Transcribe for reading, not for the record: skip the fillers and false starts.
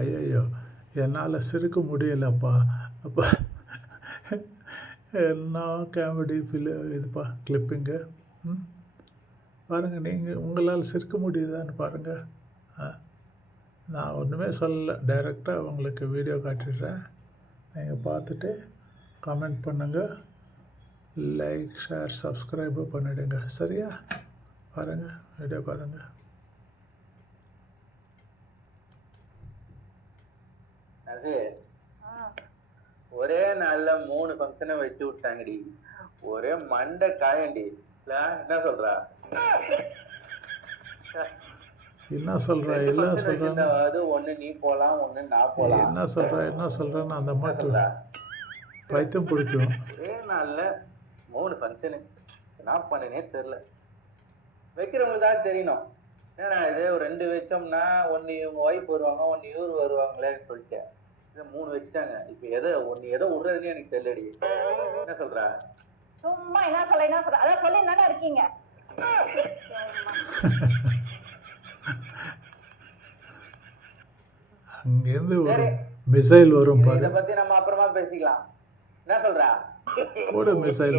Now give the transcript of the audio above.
ஐயையோ ஐயையோ என்னால் சிரிக்க முடியலப்பா அப்பா என்ன காமெடி இதுப்பா கிளிப்பிங்கு ம் பாருங்கள் நீங்கள் உங்களால் சிரிக்க முடியுதான்னு பாருங்கள் நான் ஒன்றுமே சொல்லலை டைரெக்டாக உங்களுக்கு வீடியோ காட்டிடுறேன் நீங்கள் பார்த்துட்டு கமெண்ட் பண்ணுங்கள் லைக் ஷேர் சப்ஸ்கிரைபு பண்ணிவிடுங்க சரியா பாருங்கள் வீடியோ பாருங்கள் ஒரே நாள்ல 3 ஃபங்க்ஷனை வச்சு விட்டாங்கடி ஒரே மண்டை காயண்டி என்ன சொல்றா என்ன சொல்கிறா எல்லாம் சொல்கிறேன் அது ஒன்று நீ போகலாம் ஒன்று நான் போகலாம் என்ன சொல்கிறேன்னு அந்த அம்மாக்கு பைத்தியம் பிடிக்கும் ஒரே நாளில் 3 ஃபங்க்ஷனு என்ன பண்ணனே தெரில வைக்கிறவங்களுக்கு தான் தெரியணும் ஏன்னா இது ஒரு 2 வச்சோம்னா ஒன்று இவங்க ஒய்ஃப் வருவாங்க ஒன்று இவர் வருவாங்களேன்னு சொல்லிட்டேன் இதை 3 வச்சுட்டாங்க இப்போ ஒன்று எதோ விடுறதுன்னு எனக்கு தெரியலடி என்ன சொல்கிறா சும்மா என்ன சொல்ற அதான் சொல்லி தானே இருக்கீங்க அங்கேருந்து ஒரு மிசைல் வரும் பாரு இதை பற்றி நம்ம அப்புறமா பேசிக்கலாம் என்ன சொல்கிறா கூட மிசைல்